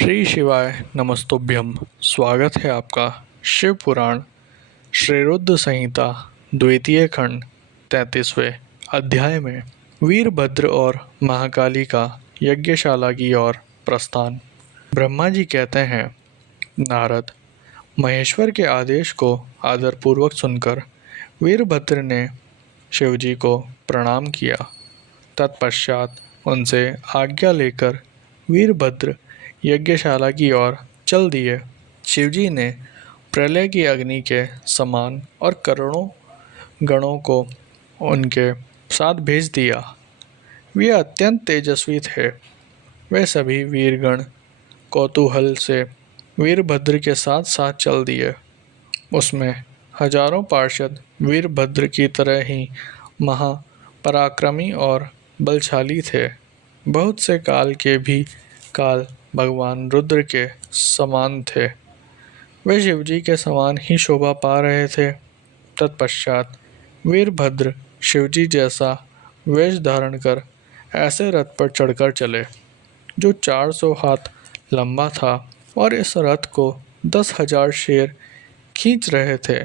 श्री शिवाय नमस्तुभ्यम। स्वागत है आपका शिव पुराण श्रीरुद्र संहिता द्वितीय खंड 33वें अध्याय में वीरभद्र और महाकाली का यज्ञशाला की ओर प्रस्थान। ब्रह्मा जी कहते हैं, नारद, महेश्वर के आदेश को आदरपूर्वक सुनकर वीरभद्र ने शिवजी को प्रणाम किया। तत्पश्चात उनसे आज्ञा लेकर वीरभद्र यज्ञशाला की ओर चल दिए। शिवजी ने प्रलय की अग्नि के समान और करोड़ों गणों को उनके साथ भेज दिया। वे अत्यंत तेजस्वी थे। वे सभी वीरगण कौतूहल से वीरभद्र के साथ साथ चल दिए। उसमें हजारों पार्षद वीरभद्र की तरह ही महापराक्रमी और बलशाली थे। बहुत से काल के भी काल भगवान रुद्र के समान थे। वे शिवजी के समान ही शोभा पा रहे थे। तत्पश्चात वीरभद्र शिवजी जैसा वेश धारण कर ऐसे रथ पर चढ़कर चले जो 400 हाथ लंबा था, और इस रथ को 10,000 शेर खींच रहे थे,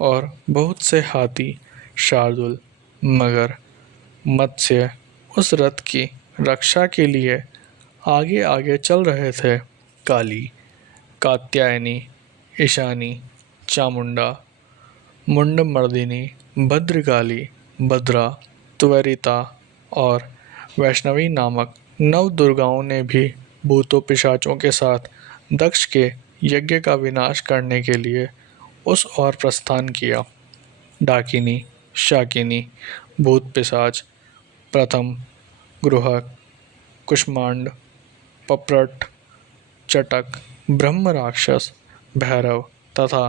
और बहुत से हाथी, शार्दूल, मगर, मत्स्य उस रथ की रक्षा के लिए आगे आगे चल रहे थे। काली, कात्यायनी, ईशानी, चामुंडा, मुंडमर्दिनी, भद्रकाली, भद्रा, त्वरिता और वैष्णवी नामक 9 दुर्गाओं ने भी भूतों पिशाचों के साथ दक्ष के यज्ञ का विनाश करने के लिए उस ओर प्रस्थान किया। डाकिनी, शाकिनी, भूत पिशाच, प्रथम, गृहक, कुष्मांड, पप्रट, चटक, ब्रह्म राक्षस, भैरव तथा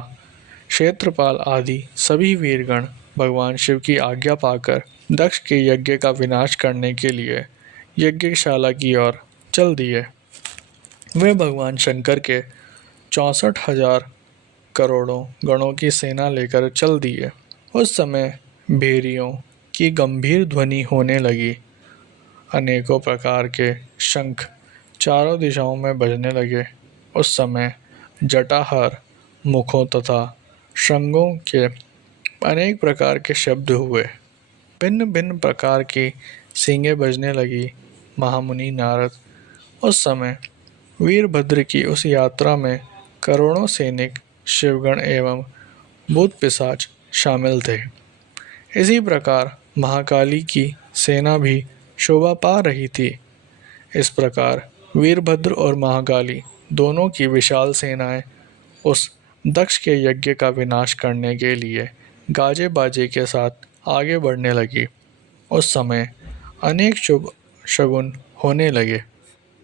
क्षेत्रपाल आदि सभी वीरगण भगवान शिव की आज्ञा पाकर दक्ष के यज्ञ का विनाश करने के लिए यज्ञशाला की ओर चल दिए। वे भगवान शंकर के 64,000 करोड़ों गणों की सेना लेकर चल दिए। उस समय भेरियों की गंभीर ध्वनि होने लगी। अनेकों प्रकार के शंख चारों दिशाओं में बजने लगे। उस समय जटाहार मुखों तथा श्रृंगों के अनेक प्रकार के शब्द हुए। भिन्न भिन्न प्रकार की सींगें बजने लगी। महामुनि नारद उस समय वीरभद्र की उस यात्रा में करोड़ों सैनिक, शिवगण एवं भूत पिशाच शामिल थे। इसी प्रकार महाकाली की सेना भी शोभा पा रही थी। इस प्रकार वीरभद्र और महाकाली दोनों की विशाल सेनाएं उस दक्ष के यज्ञ का विनाश करने के लिए गाजे बाजे के साथ आगे बढ़ने लगी। उस समय अनेक शुभ शगुन होने लगे।